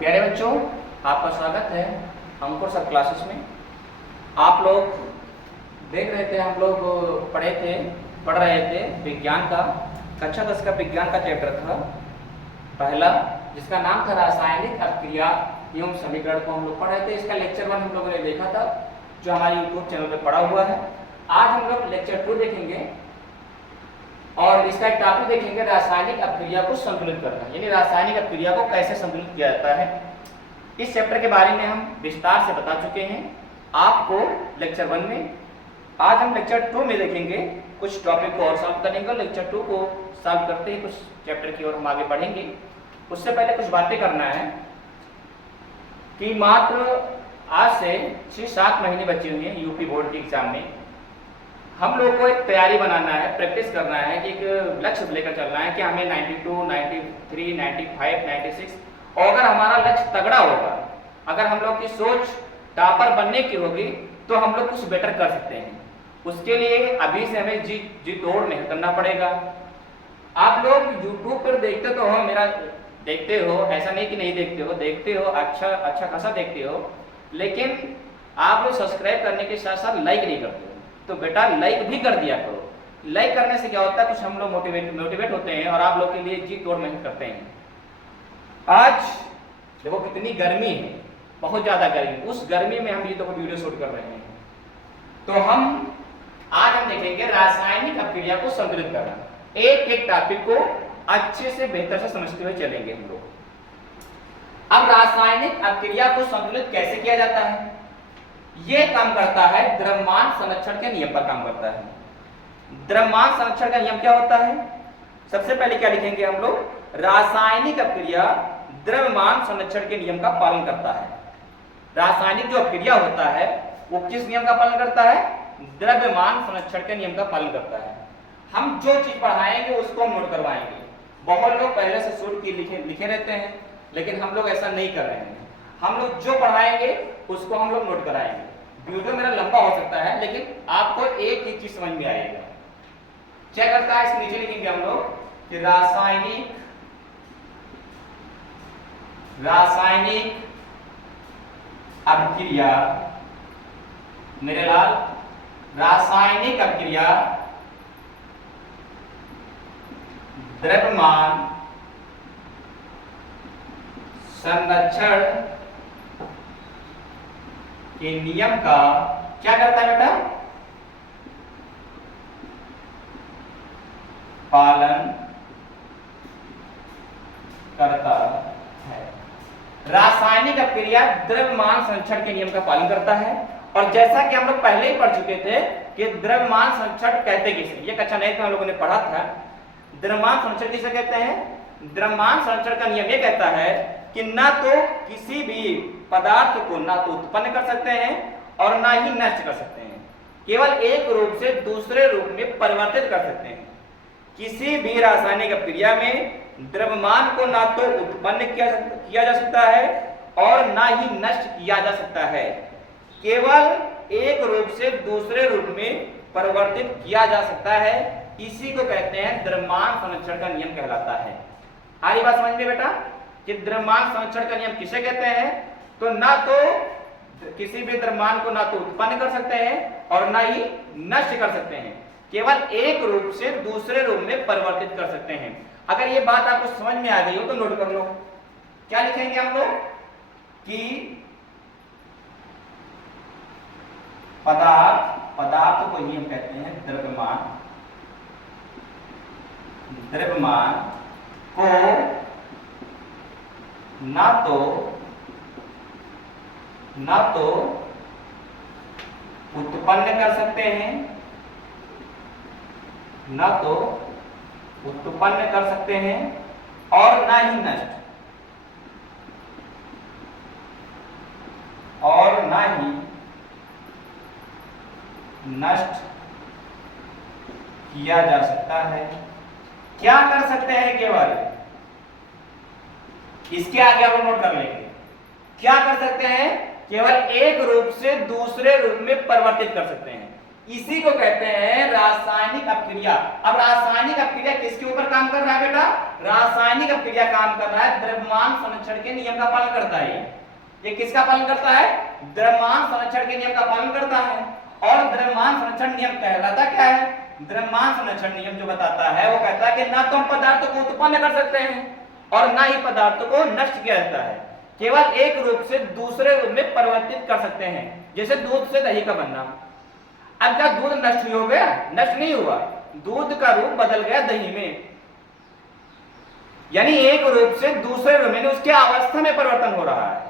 प्यारे बच्चों, आपका स्वागत है अंकुर सब क्लासेस में। आप लोग देख रहे थे, हम लोग पढ़ रहे थे विज्ञान का कक्षा 10 का विज्ञान का चैप्टर था पहला, जिसका नाम था रासायनिक अभिक्रिया एवं समीकरण को हम लोग पढ़ रहे थे। इसका लेक्चर 1 हम लोगों ने देखा था, जो हमारे यूट्यूब चैनल पे पड़ा हुआ है। आज हम लोग लेक्चर 2 देखेंगे और इसका एक टॉपिक देखेंगे, रासायनिक अभिक्रिया को संतुलित करना, यानी रासायनिक अभिक्रिया को कैसे संतुलित किया जाता है। इस चैप्टर के बारे में हम विस्तार से बता चुके हैं आपको लेक्चर 1 में। आज हम लेक्चर 2 में देखेंगे, कुछ टॉपिक को और सॉल्व करेंगे। लेक्चर 2 को सॉल्व करते ही कुछ चैप्टर की ओर हम आगे बढ़ेंगे। उससे पहले कुछ बातें करना है कि मात्र आज से 6-7 महीने बचे हुए हैं यूपी बोर्ड के एग्जाम में। हम लोग को एक तैयारी बनाना है, प्रैक्टिस करना है कि एक लक्ष्य लेकर चलना है कि हमें 92, 93, 95, 96, और अगर हमारा लक्ष्य तगड़ा होगा, अगर हम लोग की सोच टॉपर बनने की होगी, तो हम लोग कुछ बेटर कर सकते हैं। उसके लिए अभी से हमें जी तोड़ मेहनत करना पड़ेगा। आप लोग यूट्यूब पर देखते तो हो, मेरा देखते हो, ऐसा नहीं कि नहीं देखते हो, अच्छा खासा देखते हो, लेकिन आप लोग सब्सक्राइब करने के साथ साथ लाइक नहीं करते हो। तो बेटा लाइक भी कर दिया करो। लाइक करने से क्या होता है, कुछ हम लोग मोटिवेट होते हैं और आप लोग के लिए जी तोड़ मेहनत करते हैं। आज देखो कितनी गर्मी है, बहुत ज्यादा गर्मी। उस गर्मी में हम ये देखो वीडियो शूट कर रहे हैं। तो आज हम देखेंगे रासायनिक अभिक्रिया को संतुलित करना। एक एक टॉपिक को अच्छे से बेहतर से समझते हुए चलेंगे हम लोग। अब रासायनिक अभिक्रिया को संतुलित कैसे किया जाता है, ये काम करता है द्रव्यमान संरक्षण के नियम पर काम करता है। द्रव्यमान संरक्षण का नियम क्या होता है? सबसे पहले क्या लिखेंगे हम लोग, रासायनिक अभिक्रिया द्रव्यमान संरक्षण के नियम का पालन करता है। रासायनिक जो अभिक्रिया होता है वो किस नियम का पालन करता है? द्रव्यमान संरक्षण के नियम का पालन करता है। हम जो चीज पढ़ाएंगे उसको हम नोट करवाएंगे। बहुत लोग पहले से शूट की लिखे रहते हैं, लेकिन हम लोग ऐसा नहीं कर रहे हैं। हम लोग जो पढ़ाएंगे उसको हम लोग नोट कराएंगे। वीडियो मेरा लंबा हो सकता है, लेकिन आपको एक ही चीज समझ में आएगा। क्या करता है, इसके नीचे लिखेंगे हम लोग कि रासायनिक अभिक्रिया, मेरे लाल, रासायनिक अभिक्रिया द्रव्यमान संरक्षण के नियम का क्या करता है बेटा? पालन करता है। रासायनिक अभिक्रिया द्रव्यमान संरक्षण के नियम का पालन करता है। और जैसा कि हम लोग पहले ही पढ़ चुके थे कि द्रव्यमान संरक्षण कहते किसे, ये कक्षा 9 में हम लोगों ने पढ़ा था। द्रव्यमान संरक्षण किसे कहते हैं? द्रव्यमान संरक्षण का नियम ये कहता है कि ना तो किसी भी पदार्थ को ना तो उत्पन्न कर सकते हैं और ना ही नष्ट कर सकते हैं, केवल एक रूप से दूसरे रूप में परिवर्तित कर सकते हैं। किसी भी रासायनिक अभिक्रिया में द्रव्यमान को ना तो उत्पन्न किया जा सकता है और ना ही नष्ट किया जा सकता है, केवल एक रूप से दूसरे रूप में परिवर्तित किया जा सकता है। इसी को कहते हैं द्रव्यमान संरक्षण का नियम कहलाता है। आ रही बात समझ में बेटा कि द्रव्यमान संरक्षण का नियम किसे कहते हैं? तो ना तो किसी भी द्रव्यमान को ना तो उत्पन्न कर सकते हैं और ना ही नष्ट कर सकते हैं, केवल एक रूप से दूसरे रूप में परिवर्तित कर सकते हैं। अगर ये बात आपको समझ में आ गई हो तो नोट कर लो। क्या लिखेंगे हम लोग कि पदार्थ को ही हम कहते हैं द्रव्यमान को ना तो उत्पन्न कर सकते हैं, ना तो उत्पन्न कर सकते हैं और ना ही नष्ट किया जा सकता है। क्या कर सकते हैं? केवल, इसके आगे आप नोट कर लेंगे, क्या कर सकते हैं? केवल एक रूप से दूसरे रूप में परिवर्तित कर सकते हैं। इसी को कहते हैं रासायनिक अपक्रिया। अब रासायनिक अपक्रिया किसके ऊपर काम कर रहा है बेटा? रासायनिक अपक्रिया काम कर रहा है द्रव्यमान संरक्षण के नियम का पालन करता है। ये किसका पालन करता है? द्रव्यमान संरक्षण के नियम का पालन करता है। और द्रव्यमान संरक्षण नियम कहलाता क्या है? द्रव्यमान संरक्षण नियम जो बताता है वो कहता है कि ना तो हम पदार्थ को उत्पन्न कर सकते हैं और ना ही पदार्थ को नष्ट किया जाता है, केवल एक रूप से दूसरे रूप में परिवर्तित कर सकते हैं। जैसे दूध से दही का बनना। अब क्या दूध नष्ट हो गया? नष्ट नहीं हुआ, दूध का रूप बदल गया दही में, यानी एक रूप से दूसरे रूप में उसके अवस्था में परिवर्तन हो रहा है।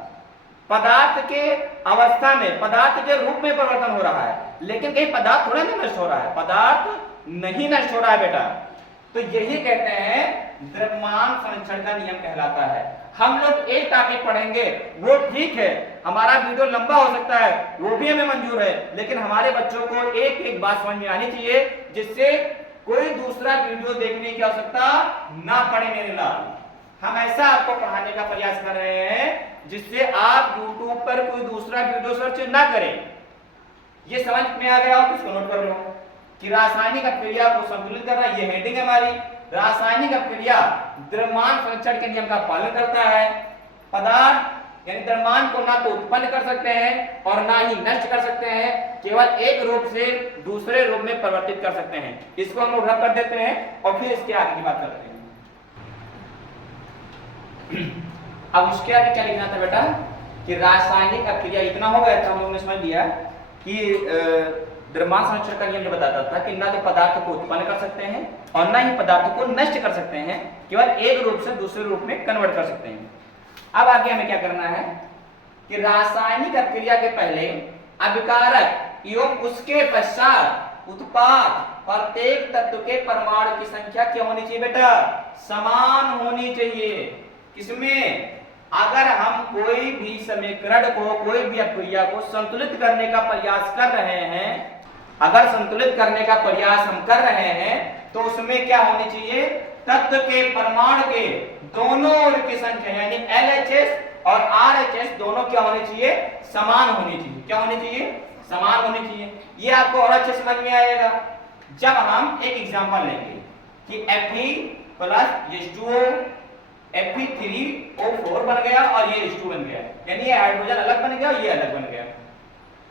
पदार्थ के अवस्था में, पदार्थ के रूप में परिवर्तन हो रहा है, लेकिन कहीं पदार्थ थोड़ा नहीं नष्ट हो रहा है, पदार्थ नहीं नष्ट हो रहा है बेटा। तो यही कहते हैं द्रव्यमान संरक्षण का नियम कहलाता है। हम लोग एक टॉपिक पढ़ेंगे वो ठीक है, हमारा वीडियो लंबा हो सकता है, वो भी हमें मंजूर है, लेकिन हमारे बच्चों को एक एक बात समझ में आनी चाहिए जिससे कोई दूसरा वीडियो देखने की आवश्यकता ना पड़े मेरे लाल। हम ऐसा आपको पढ़ाने का प्रयास कर रहे हैं जिससे आप YouTube पर कोई दूसरा वीडियो सर्च ना करें। ये समझ में आ गया हो? इसको नोट कर लो कि रासायनिक अपक्रिया को संतुलित करना, ये हेडिंग है हमारी। रासायनिक अपक्रिया द्रव्यमान संरक्षण के नियम का पालन करता है। पदार्थ यानी द्रव्यमान को ना तो उत्पन्न कर सकते हैं और ना ही नष्ट कर सकते हैं, केवल एक रूप से दूसरे रूप में परिवर्तित कर सकते हैं। इसको हम लोग रद्द कर देते हैं और फिर इसके आगे की बात करते हैं। अब उसके आगे क्या लिखना था बेटा कि रासायनिक अपक्रिया इतना हो गया था, हम लोगों ने समझ लिया कि द्रव्यमान संरक्षण का नियम जो बताता था कि ना तो पदार्थ को उत्पन्न कर सकते हैं और ना ही पदार्थ को नष्ट कर सकते हैं, केवल एक रूप से दूसरे रूप में कन्वर्ट कर सकते हैं। अब आगे हमें क्या करना है कि रासायनिक अपक्रिया के पहले अभिकारक एवं उसके पश्चात उत्पाद प्रत्येक तत्व के परमाणु की संख्या क्या होनी चाहिए बेटा? समान होनी चाहिए। किसमें? अगर हम कोई भी समीकरण को, कोई भी अपक्रिया को संतुलित करने का प्रयास कर रहे हैं, अगर संतुलित करने का प्रयास हम कर रहे हैं तो उसमें क्या होनी चाहिए? तत्व के परमाणु के दोनों ओर की संख्या यानी LHS और RHS दोनों क्या होनी चाहिए? समान होनी चाहिए। क्या होनी चाहिए? समान होनी चाहिए। ये आपको और अच्छे समझ में आएगा जब हम एक एग्जांपल लेंगे कि Fe प्लस H2O Fe3O4 बन गया और ये H2 बन गया, यानी ये हाइड्रोजन अलग बन गया और ये अलग बन गया।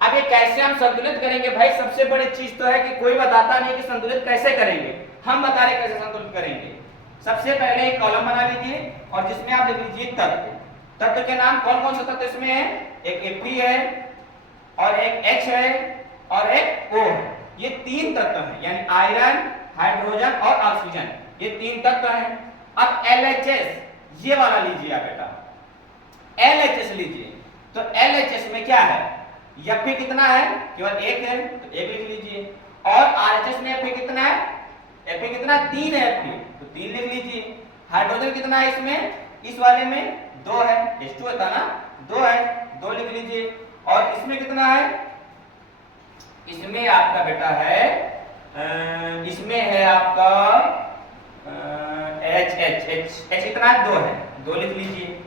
अब ये कैसे हम संतुलित करेंगे भाई? सबसे बड़ी चीज तो है कि कोई बताता नहीं कि संतुलित कैसे करेंगे, हम बता रहे कैसे संतुलित करेंगे। सबसे पहले एक कॉलम बना लीजिए और जिसमें आप लिख लीजिए तत्व। तत्व के नाम कौन कौन से तत्व इसमें है? एक Fe है और एक H है और एक O है। ये तीन तत्व हैं, यानी आयरन, हाइड्रोजन और ऑक्सीजन, ये तीन तत्व हैं। अब LHS ये वाला लीजिए आप बेटा, LHS लीजिए। तो LHS में क्या है? Fe कितना है? केवल एक है तो एक लिख लीजिए। और RHS में Fe कितना है? Fe कितना? 3 है Fe, तो 3 लिख लीजिए। हाइड्रोजन कितना है इसमें? इस वाले में 2 है, H2 था ना, 2 है, 2 लिख लीजिए। और इसमें कितना है? इसमें आपका बेटा है, इसमें है आपका H कितना है? 2 है, 2 लिख लीजिए।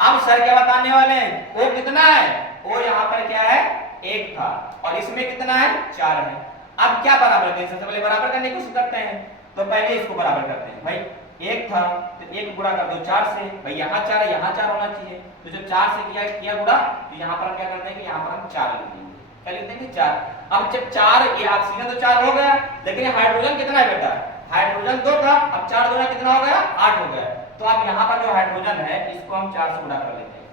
अब सर क्या बताने वाले हैं? O कितना है? O यहाँ पर क्या है? 1 था और इसमें कितना है? 4 है। अब क्या बराबर करें? सबसे पहले बराबर करने की कोशिश करते हैं, तो पहले इसको बराबर करते हैं। भाई 1 था तो 1 गुणा कर दो 4 से, भाई यहाँ 4 है, यहाँ 4 होना चाहिए, तो जब 4 से किया गुणा तो यहाँ पर हम क्या करते हैं कि यहाँ पर हम 4 लिख देंगे। क्या लिख देंगे? 4। अब जब 4, ये ऑक्सीजन तो 4 हो गया, लेकिन हाइड्रोजन कितना है बेटा? हाइड्रोजन 2 था, अब 4 गुना कितना हो गया? 8 हो गया। तो अब यहाँ पर जो हाइड्रोजन है इसको हम 4 से गुणा कर लेते हैं,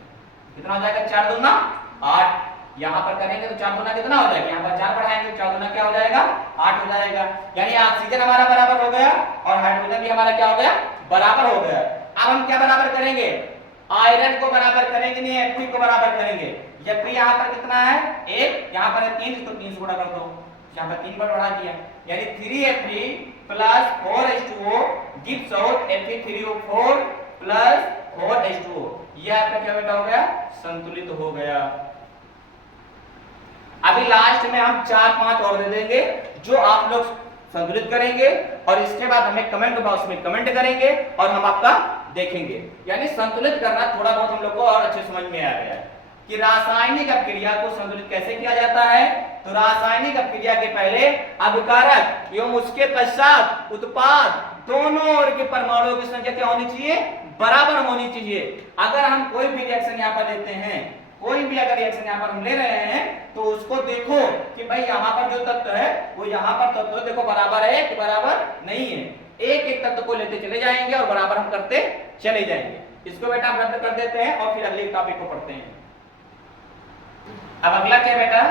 कितना हो जाएगा? 4 दूना 8। यहाँ पर करेंगे तो 4 दूना कितना हो जाएगा? यहाँ पर 4 बढ़ाएंगे तो 4 दूना क्या हो जाएगा? 8 हो जाएगा। यानी ऑक्सीजन हमारा बराबर हो गया और हाइड्रोजन भी हमारा क्या हो गया? बराबर हो गया। अब हम क्या बराबर करेंगे? आयरन को बराबर करेंगे, नहीं Fe को बराबर करेंगे। Fe यहाँ पर कितना है? 1, यहाँ पर है 3, तो 3 से गुणा कर दो, यहाँ पर 3 बार बढ़ा दिया, यानी 3Fe plus 4H2O gives out Fe3O4 plus 4H2O। ये आपका क्या बेटा हो गया? संतुलित हो गया। अभी लास्ट में हम 4-5 और दे देंगे जो आप लोग संतुलित करेंगे और इसके बाद हमें कमेंट बॉक्स में कमेंट करेंगे और हम आपका देखेंगे। यानी संतुलित करना थोड़ा बहुत हम लोग को और अच्छे समझ में आ गया है। कि रासायनिक अपक्रिया को संतुलित कैसे किया जाता है। तो रासायनिक अपक्रिया के पहले अभिकारक एवं उसके पश्चात उत्पाद दोनों ओर के परमाणुओं की संख्या क्या होनी चाहिए, बराबर होनी चाहिए। अगर हम कोई भी रिएक्शन यहाँ पर लेते हैं, कोई भी अगर रिएक्शन यहाँ पर हम ले रहे हैं तो उसको देखो कि भाई यहाँ पर जो तत्व है वो यहाँ पर तत्व देखो बराबर है कि बराबर नहीं है। एक एक तत्व को लेते चले जाएंगे और बराबर हम करते चले जाएंगे। इसको बेटा हम रद्द कर देते हैं और फिर अगले टॉपिक को पढ़ते हैं। अब अगला क्या बेटा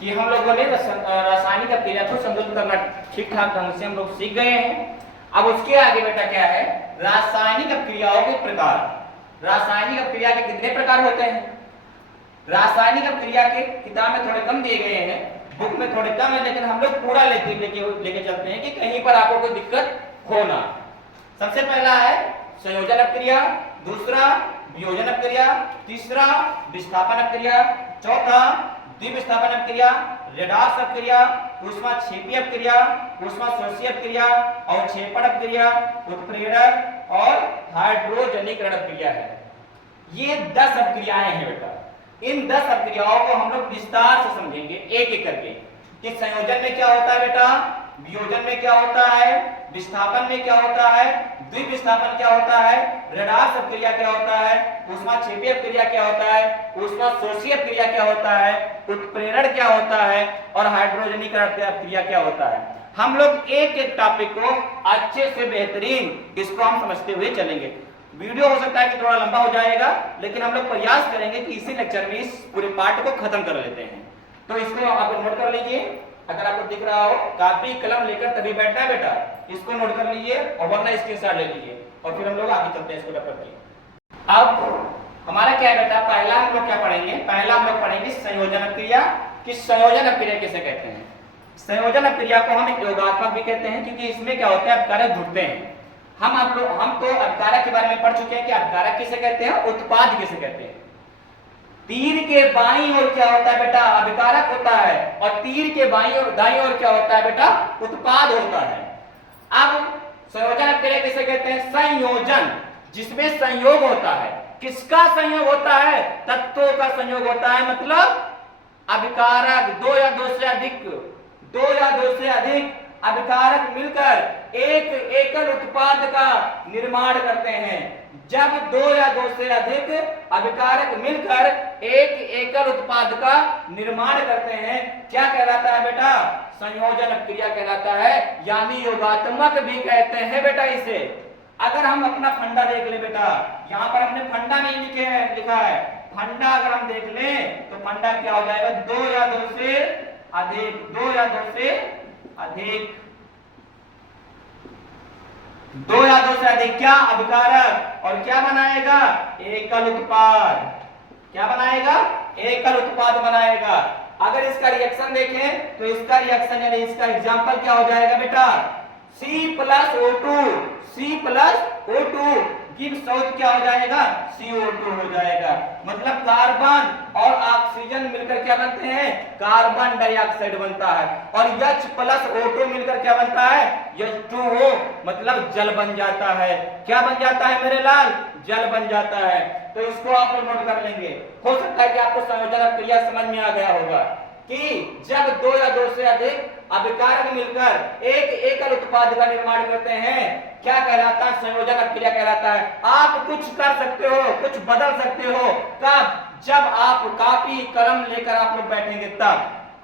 कि हम लोगों ने रासायनिक अपक्रिया को संतुलित करना ठीक ठाक ढंग से हम लोग सीख गए हैं। अब उसके आगे बेटा क्या है, रासायनिक अपक्रियाओं के प्रकार। रासायनिक अपक्रिया के कितने प्रकार होते हैं। रासायनिक अपक्रिया के किताब में थोड़े कम दिए गए हैं, बुक में थोड़े कम है, लेकिन हम लोग पूरा लेके चलते हैं कि कहीं पर आपको कोई दिक्कत हो ना। सबसे पहला है संयोजन अपक्रिया, दूसरा वियोजन अपक्रिया, तीसरा विस्थापन अपक्रिया, चौथा द्विविस्थापन अपक्रिया, रेडॉक्स अपक्रिया, ऊष्माक्षेपी अपक्रिया, ऊष्माशोषी अपक्रिया, अवक्षेपण अपक्रिया, उत्प्रेरक और हाइड्रोजनीकरण अपक्रिया है। ये 10 अपक्रियाएं हैं बेटा। इन 10 अपक्रियाओं को हम लोग विस्तार से समझेंगे एक एक करके कि संयोजन में क्या होता है बेटा, वियोजन में क्या होता है, विस्थापन में क्या होता है, द्विविस्थापन क्या होता है, रेडॉक्स अपक्रिया क्या होता है, ऊष्माक्षेपी अपक्रिया क्या होता है, ऊष्माशोषी अपक्रिया क्या होता है, उत्प्रेरण क्या होता है और हाइड्रोजनीकरण अपक्रिया क्या होता है। हम लोग एक एक टॉपिक को अच्छे से बेहतरीन इसको हम समझते हुए चलेंगे। वीडियो हो सकता है कि थोड़ा लंबा हो जाएगा, लेकिन हम लोग प्रयास करेंगे कि इसी लेक्चर में इस पूरे पार्ट को खत्म कर लेते हैं। तो इसको आप नोट कर लीजिए, अगर आपको दिख रहा हो कॉपी कलम लेकर तभी बैठना है बेटा, इसको नोट कर लीजिए और वरना स्क्रीनशॉट ले लीजिए और फिर हम लोग आगे चलते हैं इसको डेवलप करके। अब हमारा क्या है बेटा, पहला हम लोग क्या पढ़ेंगे, पहला हम लोग पढ़ेंगे संयोजन अपक्रिया। कि संयोजन अपक्रिया किसे कहते हैं। संयोजन अपक्रिया को हम योगात्मक भी कहते हैं क्योंकि इसमें क्या होता है, अपकारक जुड़ते हैं। हम तो अपकारक के बारे में पढ़ चुके हैं कि अपकारक किसे कहते हैं, उत्पाद किसे कहते हैं। तीर के बाईं ओर क्या होता है बेटा, अभिकारक होता है और तीर के बाईं और दाईं ओर क्या होता है बेटा, उत्पाद होता है। अब संयोजन अपक्रिया किसे कहते हैं, संयोजन जिसमें संयोग होता है। किसका संयोग होता है, तत्वों का संयोग होता है। मतलब अभिकारक दो या दो से अधिक अभिकारक मिलकर एक एकल उत्पाद का निर्माण करते हैं। जब दो या दो से अधिक अभिकारक मिलकर एक एकल उत्पाद का निर्माण करते हैं, क्या कहलाता है बेटा, संयोजन अपक्रिया कहलाता है, यानी योगात्मक भी कहते हैं बेटा इसे। अगर हम अपना फंडा देख ले बेटा, यहाँ पर अपने फंडा में लिखा है, फंडा अगर हम देख लें तो फंडा क्या हो जाएगा, दो या दो से अधिक, दो या दो से अधिक, दो या दो से अधिक क्या अभिकारक और क्या बनाएगा, एकल उत्पाद। क्या बनाएगा, एकल उत्पाद बनाएगा। अगर इसका रिएक्शन देखें तो इसका रिएक्शन यानी इसका एग्जांपल क्या हो जाएगा बेटा, C+O2, C+O2 गिब्स आउट क्या हो जाएगा, CO2 हो जाएगा। मतलब कार्बन और ऑक्सीजन मिलकर क्या बनते हैं, कार्बन डाइऑक्साइड बनता है। और H+O2 मिलकर क्या बनता है, H2O, मतलब जल बन जाता है। क्या बन जाता है मेरे लाल, जल बन जाता है। तो इसको आप लोग नोट कर लेंगे। हो सकता है कि आपको संयोजन अपक्रिया समझ में आ गया होगा कि जब दो या दो से अधिक अभिकारक मिलकर एक एकल उत्पाद का निर्माण करते हैं, क्या कहलाता है, संयोजन अपक्रिया कहलाता है। आप कुछ कर सकते हो, कुछ बदल सकते हो, कब, जब आप कॉपी कलम लेकर आप लोग बैठेंगे तब।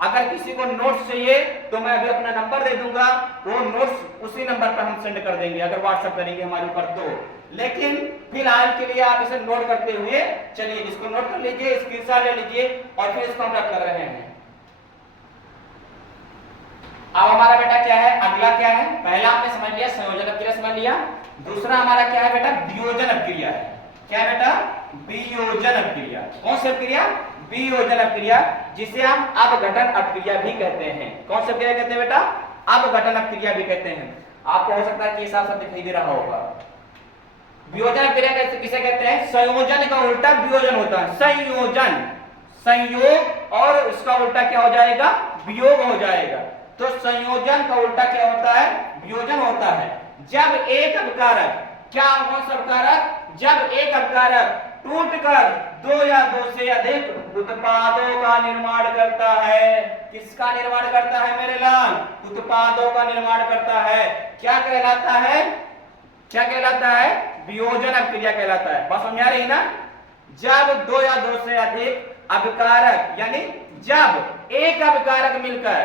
अगर किसी को नोट्स चाहिए तो मैं अभी अपना नंबर दे दूंगा, वो नोट्स उसी नंबर पर हम सेंड कर देंगे अगर व्हाट्सएप करेंगे हमारे ऊपर तो। लेकिन फिलहाल के लिए आप इसे नोट करते हुए चलिए, इसको नोट कर लीजिए, स्क्रीनशॉट ले लीजिए और फिर इसको हम रख कर रहे हैं। अब हमारा बेटा क्या है, अगला क्या है, पहला हमने समझ लिया संयोजन अपक्रिया समझ लिया। दूसरा हमारा क्या है बेटा, वियोजन अपक्रिया है। क्या है बेटा, वियोजन अपक्रिया। कौन सी अपक्रिया, वियोजन अपक्रिया, जिसे हम अपघटन अपक्रिया भी कहते हैं। कौन सी अपक्रिया कहते हैं बेटा, अपघटन अपक्रिया भी कहते हैं। आपको हो सकता है कि हिसाब से दिखाई दे रहा होगा। वियोजन अपक्रिया किसे कहते हैं, संयोजन का उल्टा वियोजन होता है। संयोजन, संयोग और उसका उल्टा क्या हो जाएगा, वियोग हो जाएगा। तो संयोजन का उल्टा क्या होता है, वियोजन होता है। जब एक अभिकारक, क्या कौन सा अभिकारक, जब एक अभिकारक टूटकर दो या दो से अधिक उत्पादों का निर्माण करता है। किसका निर्माण करता है मेरे लाल? उत्पादों का निर्माण करता है। क्या कहलाता है? क्या कहलाता है? वियोजन अभिक्रिया कहलाता है। बात समझ आ रही ना? जब दो या दो से अधिक अभिकारक, यानी जब एक अभिकारक मिलकर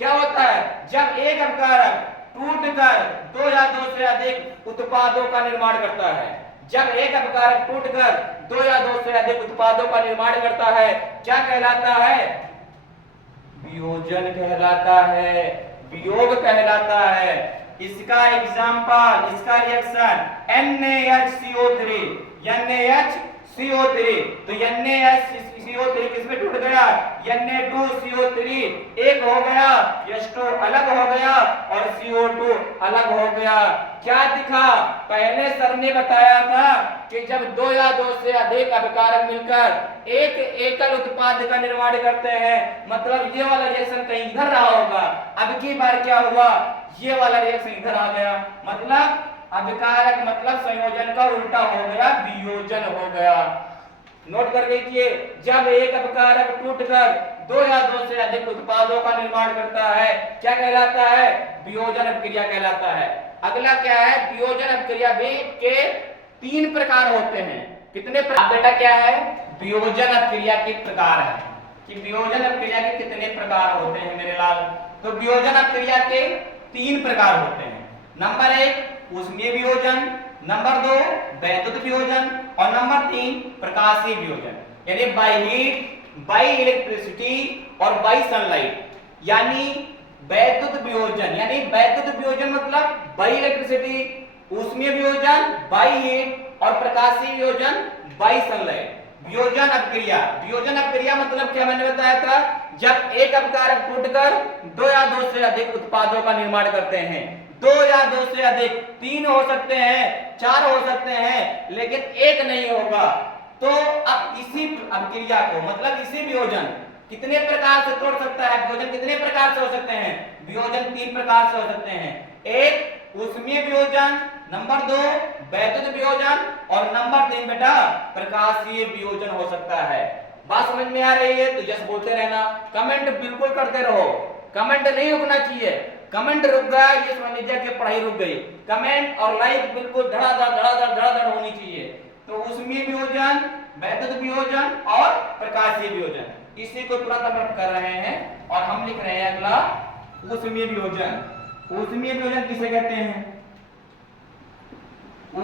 क्या होता है? जब एक अभिकारक टूटकर दो या दो से अधिक उत्पादों का निर्माण करता है। जब एक अभिकारक टूटकर दो या दो से अधिक उत्पादों का निर्माण करता है, क्या कहलाता है? वियोजन कहलाता है, वियोग कहलाता है। इसका एग्जांपल, इसका रिएक्शन NaHCO3, NaHCO3, तो NaHCO3 किसमें टूट गया? Na2CO3 एक हो गया, H2 अलग हो गया और CO2 अलग हो गया। क्या दिखा? पहले सर ने बताया था कि जब दो या दो से अधिक अभिकारक मिलकर एक एकल उत्पाद का निर्माण करते हैं, मतलब ये वाला रिएक्शन कहीं इधर रहा होगा। अब की बार क्या हुआ? ये वाला रिएक्शन इधर आ गया, मतलब अभिकारक मतलब संयोजन का उल्टा हो गया, वियोजन हो गया। नोट कर लीजिए, जब एक अभिकारक टूटकर दो या दो से अधिक उत्पादों का निर्माण करता है, क्या कहलाता है? वियोजन अभिक्रिया कहलाता है। अगला क्या है? वियोजन अभिक्रिया भी के 3 प्रकार होते हैं। कितने प्रकार? बेटा क्या है? वियोजन अभिक्रिया के प्रकार है कि वियोजन अभिक्रिया के कितने प्रकार होते हैं मेरे लाल? तो वियोजन अभिक्रिया के 3 प्रकार होते हैं। नंबर 1 ऊष्मीय वियोजन, नंबर 2 वैद्युत वियोजन और नंबर 3 प्रकाशीय वियोजन, यानी बाय हीट, बाय इलेक्ट्रिसिटी और बाय सनलाइट। यानी वैद्युत वियोजन, यानी वैद्युत वियोजन मतलब बाय इलेक्ट्रिसिटी, ऊष्मीय वियोजन बाय हीट और प्रकाशीय वियोजन बाय सनलाइट। वियोजन अभिक्रिया, वियोजन अभिक्रिया मतलब क्या मैंने बताया था? जब एक अभिकारक टूटकर दो या दो से अधिक उत्पादों का निर्माण करते हैं। दो या दो से अधिक, 3 हो सकते हैं, 4 हो सकते हैं, लेकिन एक नहीं होगा। तो अब इसी अभिक्रिया को मतलब इसी वियोजन कितने प्रकार से तोड़ सकता है? वियोजन कितने प्रकार से हो सकते हैं? वियोजन 3 प्रकार से हो सकते हैं। एक ऊष्मीय वियोजन, नंबर 2 वैद्युत वियोजन और नंबर 3 बेटा प्रकाशीय वियोजन हो सकता है। बात समझ में आ रही है? तो यस बोलते रहना, कमेंट बिल्कुल करते रहो, कमेंट नहीं रुकना चाहिए। कमेंट रुक गया ये समझ लीजिए कि पढ़ाई रुक गई। कमेंट और लाइक बिल्कुल धड़ाधड़ होनी चाहिए। तो ऊष्मीय वियोजन, वैद्युत वियोजन और प्रकाशीय वियोजन, इसी को तुरंत हम कर रहे हैं और हम लिख रहे हैं अगला ऊष्मीय वियोजन। ऊष्मीय वियोजन किसे कहते हैं?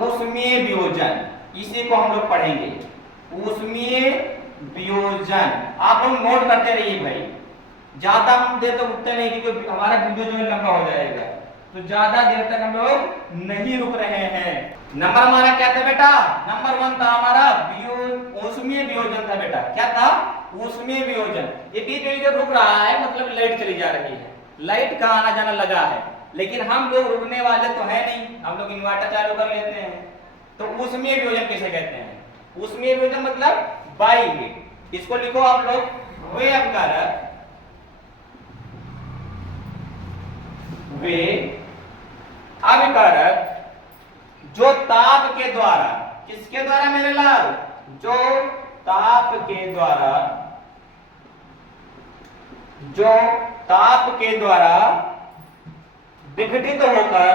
ऊष्मीय वियोजन, इसी को हम लोग पढ़ेंगे। ऊष्मीय वियोजन आप लोग नोट करते रहिए भाई, ज्यादा हम देर तक रुकते नहीं क्योंकि हमारा वीडियो जो है लंबा हो जाएगा, तो ज्यादा देर तक हम लोग नहीं रुक रहे हैं। नंबर हमारा क्या था बेटा? नंबर 1 था हमारा ऊष्मीय वियोजन था बेटा। क्या था? ऊष्मीय वियोजन। ये बीच में जो रुक रहा है मतलब लाइट चली जा रही है, लाइट का आना जाना लगा है, लेकिन हम लोग रुकने वाले तो है नहीं, हम लोग इन्वर्टर चालू कर लेते हैं। तो ऊष्मीय वियोजन किसे कहते हैं? ऊष्मीय वियोजन मतलब बाय हीट। इसको लिखो आप लोग, वे अभिकारक, वे अभिकारक जो ताप के द्वारा, किसके द्वारा मेरे लाल? जो ताप के द्वारा, जो ताप के द्वारा विघटित होकर,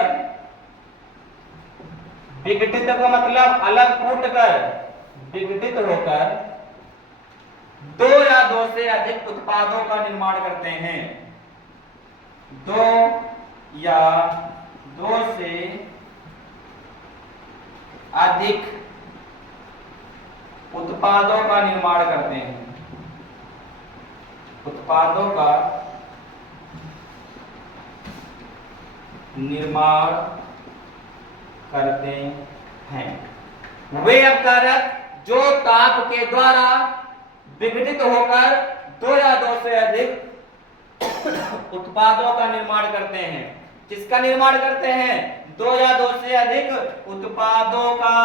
विघटित का मतलब अलग फूटकर, विघटित होकर दो या दो से अधिक उत्पादों का निर्माण करते हैं। दो या दो से अधिक उत्पादों का निर्माण करते हैं, उत्पादों का निर्माण करते हैं। वे अभिकारक जो ताप के द्वारा विघटित होकर दो या दो से अधिक उत्पादों का निर्माण करते हैं। किसका निर्माण करते हैं? दो या दो से अधिक उत्पादों का।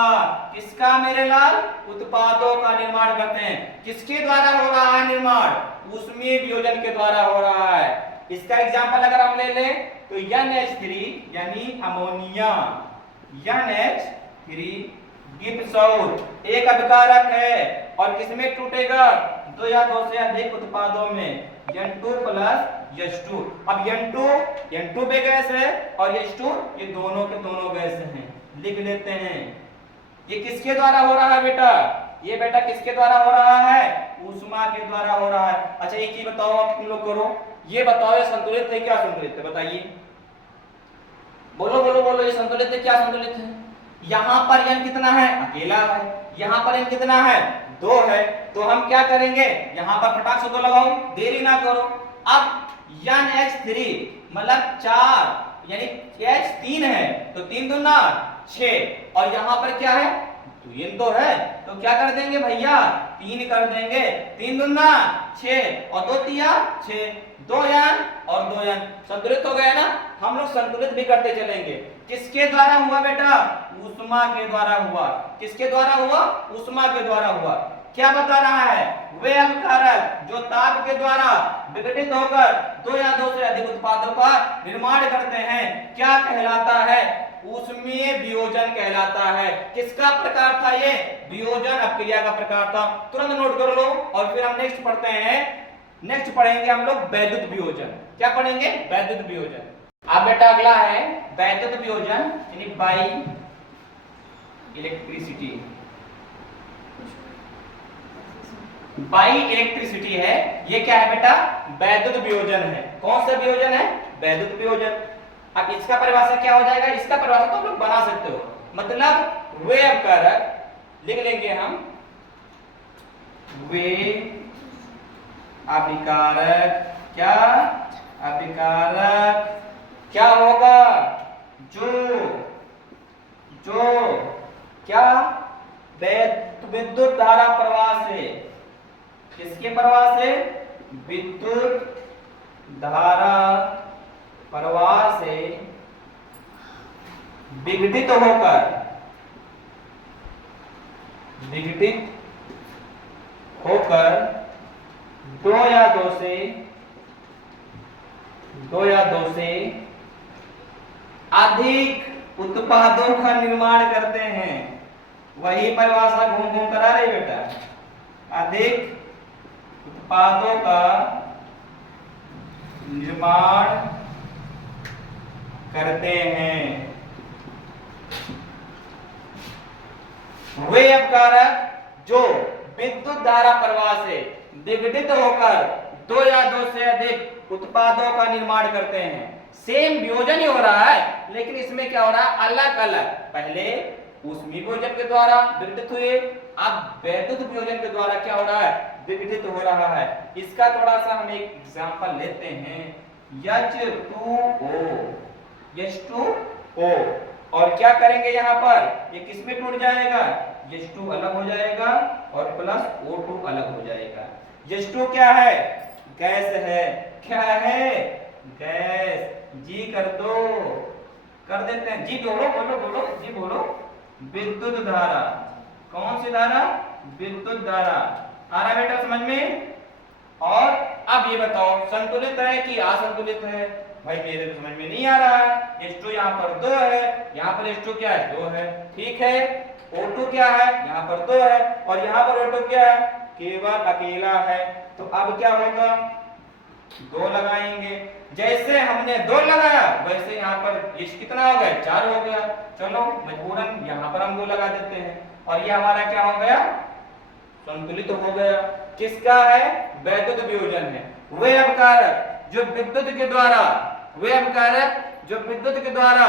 किसका मेरे लाल? उत्पादों का निर्माण करते हैं। किसके द्वारा हो रहा है निर्माण? ऊष्मीय वियोजन के द्वारा हो रहा है। इसका एग्जांपल अगर हम ले लें तो NH3 यानी अमोनिया, NH3 गिब्स सौर एक अभिकारक है और किसमें टूटेगा, दो या दो से अधिक उत्पादों में, N2 प्लस H2। अब N2 भी गैस है और H2 ये दोनों के दोनों गैस हैं, लिख लेते हैं। ये किसके द्वारा हो रहा है बेटा, ये बेटा किसके द्वारा हो रहा है, ऊष्मा के द्वारा हो रहा है। अच्छा एक चीज बताओ आप तुम लोग करो, ये बताओ ये संतुलित है क्या संतुलित है, बताइए, बोलो बोलो बोलो, ये संतुलित है क्या संतुलित है। यहाँ पर n कितना है, अकेला है, यहाँ पर n कितना है, 2 है, तो हम क्या करेंगे, यहाँ पर फटाक से 2 लगाओ, देरी ना करो। अब NH3 मतलब 4 यानी H3 है तो 3 दूना 6 और यहाँ पर क्या है, 2 तो है, तो क्या कर देंगे भैया, 3 कर देंगे, 3 दूना 6 और 2 तिया 6, 2 n और 2 n संतुलित हो गया ना। हम लोग संतुलित भी करते चलेंगे। किसके द्वारा हुआ बेटा, ऊष्मा के द्वारा हुआ। किसके द्वारा हुआ, ऊष्मा के द्वारा हुआ। क्या बता रहा है, वे अभिकारक जो ताप के द्वारा विघटित होकर 2 या 2 से अधिक उत्पादों का निर्माण करते हैं, क्या कहलाता है, ऊष्मीय वियोजन कहलाता है। किसका प्रकार था ये, वियोजन अपक्रिया का प्रकार था। तुरंत नोट कर लो और फिर हम नेक्स्ट पढ़ते हैं, नेक्स्ट पढ़ेंगे हम लोग वैद्युत वियोजन। क्या पढ़ेंगे, वैद्युत वियोजन। अब बेटा अगला है वैद्युत वियोजन यानी बाई इलेक्ट्रिसिटी। बाई इलेक्ट्रिसिटी है, ये क्या है बेटा, वैद्युत वियोजन है। कौन सा वियोजन है, वैद्युत वियोजन। अब इसका परिभाषा क्या हो जाएगा, इसका परिभाषा तो आप लोग बना सकते हो, मतलब वे अभिकारक लिख लेंगे हम, वे अभिकारक, क्या अभिकारक क्या होगा, जो क्या विद्युत धारा प्रवाह से, किसके प्रवाह से, विद्युत धारा प्रवाह से विघटित होकर 2 या 2 से अधिक उत्पादों का निर्माण करते हैं। वही परिभाषा घूम घूम कर आ रही बेटा, अधिक उत्पादों का निर्माण करते हैं। वे अभिकारक जो विद्युत धारा प्रवाह से विघटित होकर 2 या 2 से अधिक उत्पादों का निर्माण करते हैं। सेम वियोजन ही हो रहा है, लेकिन इसमें क्या हो रहा है, अलग अलग। पहले ऊष्मीय वियोजन के द्वारा विघटित हुए, अब वैद्युत वियोजन के द्वारा क्या हो रहा है, विघटित हो रहा है। इसका थोड़ा सा हम एक एग्जांपल लेते हैं, H2O और क्या करेंगे यहाँ पर, ये किसमें टूट जाएगा, H2 अलग हो जाएगा और प्लस O2 अलग हो जाएगा। H2 क्या है, गैस है, क्या है, गैस। जी कर दो, कर देते हैं, जी बोलो बोलो बोलो, जी बोलो, विद्युत धारा। कौन सी धारा, विद्युत धारा। आ रहा बेटा समझ में। और अब ये बताओ संतुलित है कि असंतुलित है, भाई मेरे तो समझ में नहीं आ रहा है। H2 यहाँ पर 2 है, यहाँ पर H2 क्या है, 2 है, ठीक है। O2 क्या है, यहाँ पर 2 है और यहाँ पर O2 क्या है, केवल अकेला है। तो अब क्या होगा, 2 लगाएंगे। जैसे हमने 2 लगाया वैसे यहाँ पर ये कितना हो गया, 4 हो गया। चलो मजबूरन यहाँ पर हम 2 लगा देते हैं और ये हमारा क्या हो गया, संतुलित हो गया। किसका है, वैद्युत वियोजन है। वे अभिकारक जो विद्युत के द्वारा, वे अभिकारक जो विद्युत के द्वारा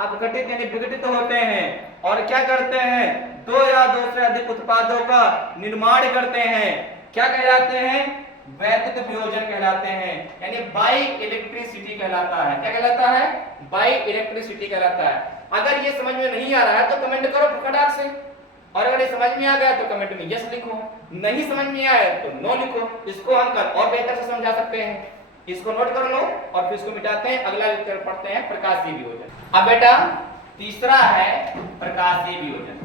अपघटित यानी विघटित होते हैं और क्या करते हैं, 2 या 2 से अधिक उत्पादों का निर्माण करते हैं। क्या कहलाते हैं, वैद्युत वियोजन कहलाते हैं, यानी बाई इलेक्ट्रिसिटी कहलाता है। क्या कहलाता है, बाई इलेक्ट्रिसिटी कहलाता है। अगर ये समझ में नहीं आ रहा है तो कमेंट करो फटाक से, और अगर ये समझ में आ गया तो कमेंट में यस लिखो, नहीं समझ में आया तो नो लिखो। इसको हम कर और बेहतर से समझा सकते हैं। इसको नोट कर लो और फिर इसको मिटाते हैं। अगला लेक्चर पढ़ते हैं प्रकाशीय वियोजन। अब बेटा तीसरा है प्रकाशीय वियोजन।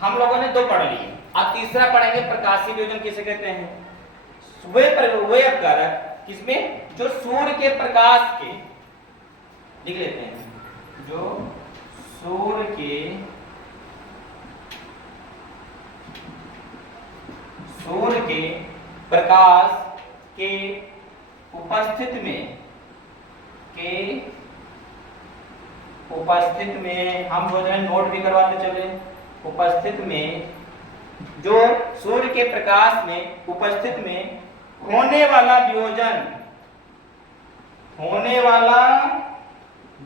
हम लोगों ने 2 पढ़ लिए, अब तीसरा पढ़ेंगे प्रकाशीय वियोजन किसे कहते हैं। वे अभिकारक किसमें, जो सूर्य के प्रकाश के, लिख लेते हैं, जो सूर्य के के प्रकाश के उपस्थित में हम जो है नोट भी करवाते चले, उपस्थित में जो सूर्य के प्रकाश में उपस्थित में होने वाला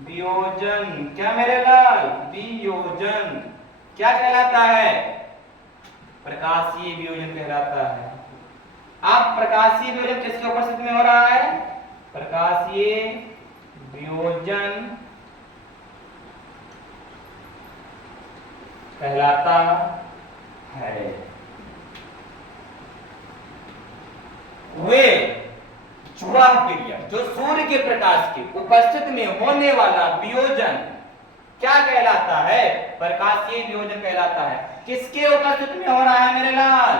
वियोजन क्या मेरे लाल, वियोजन क्या कहलाता है, प्रकाशीय वियोजन कहलाता है। अब प्रकाशीय वियोजन किसके उपस्थिति में हो रहा है, प्रकाशीय वियोजन कहलाता है। वे वह पीरियड जो सूर्य के प्रकाश की उपस्थिति में होने वाला वियोजन क्या कहलाता है, प्रकाशीय वियोजन कहलाता है। किसके उपस्थिति में हो रहा है मेरे लाल,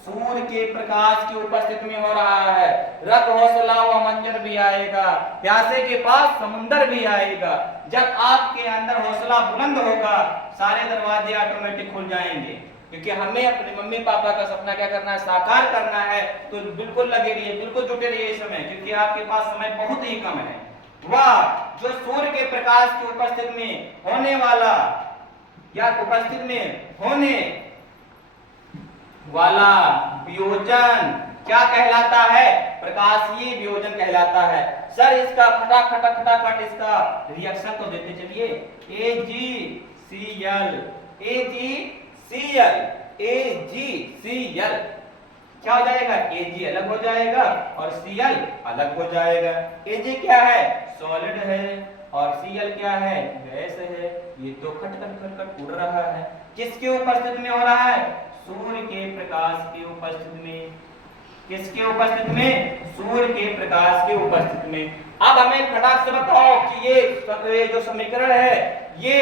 सूर्य के प्रकाश की उपस्थिति में हो रहा है। रख हौसला व मंजर भी आएगा, प्यासे के पास समुंदर भी आएगा। जब आपके अंदर हौसला बुलंद होगा सारे दरवाजे ऑटोमेटिक खुल जाएंगे, क्योंकि हमें अपने मम्मी पापा का सपना क्या करना है, साकार करना है। तो बिल्कुल लगे रहिए, बिल्कुल जुटे रहिए इस समय, क्योंकि आपके पास समय बहुत ही कम है। वह जो सूर्य के प्रकाश की उपस्थिति में होने वाला या उपस्थिति में होने वाला वियोजन क्या कहलाता है, प्रकाशीय वियोजन कहलाता है। सर इसका खटाखट इसका रिएक्शन तो देते चलिए, AgCl क्या हो जाएगा, Ag अलग हो जाएगा और Cl अलग हो जाएगा। Ag क्या है, सॉलिड है और Cl क्या है, गैस है। ये तो खट उड़ रहा है। किसके उपस्थिति में हो रहा है, सूर्य के प्रकाश की उपस्थिति में। किसके उपस्थिति में, सूर्य के प्रकाश की उपस्थिति में। अब हमें फटाक से बताओ कि ये जो समीकरण है, ये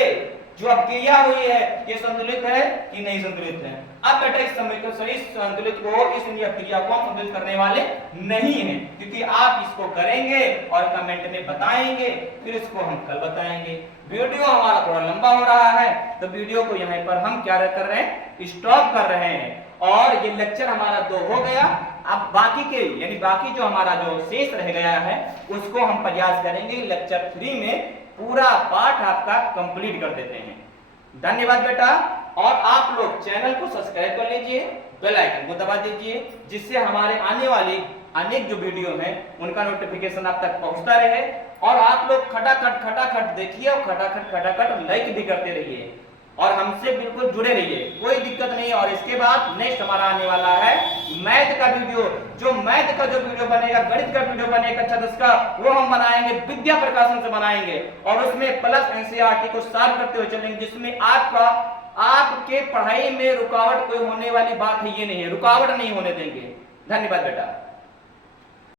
जो अभिक्रिया हुई है, ये संतुलित है कि नहीं संतुलित है। अब बेटा इस समीकरण से इस संतुलित को, इस अभिक्रिया को हम संतुलित करने वाले नहीं हैं, क्योंकि आप इसको करेंगे और कमेंट में बताएंगे, फिर इसको हम कल बताएंगे। वीडियो हमारा थोड़ा लंबा हो रहा है, तो वीडियो को यहाँ पर हम क्या कर रहे हैं, स्टॉप कर रहे हैं। और ये लेक्चर हमारा 2 हो गया। अब बाकी के यानी बाकी जो हमारा जो शेष रह गया है उसको हम प्रयास करेंगे लेक्चर 3 में पूरा पाठ आपका कंप्लीट कर देते हैं। धन्यवाद बेटा। और आप लोग चैनल को सब्सक्राइब कर लीजिए, बेल आइकन को दबा दीजिए, जिससे हमारे आने वाली अनेक जो वीडियो हैं उनका नोटिफिकेशन आप तक पहुंचता रहे। और आप लोग खटाखट देखिए और खटाखट लाइक भी करते रहिए और हमसे बिल्कुल जुड़े रहिए, कोई दिक्कत नहीं। और इसके बाद नेक्स्ट हमारा आने वाला है मैथ का वीडियो। जो मैथ का जो वीडियो बनेगा, गणित का वीडियो बनेगा कक्षा 10 का, वो हम बनाएंगे विद्या प्रकाशन से बनाएंगे और उसमें प्लस एनसीईआरटी को सॉल्व करते हुए चलेंगे, जिसमें आपके पढ़ाई में रुकावट कोई होने वाली बात है, ये नहीं है, रुकावट नहीं होने देंगे। धन्यवाद बेटा।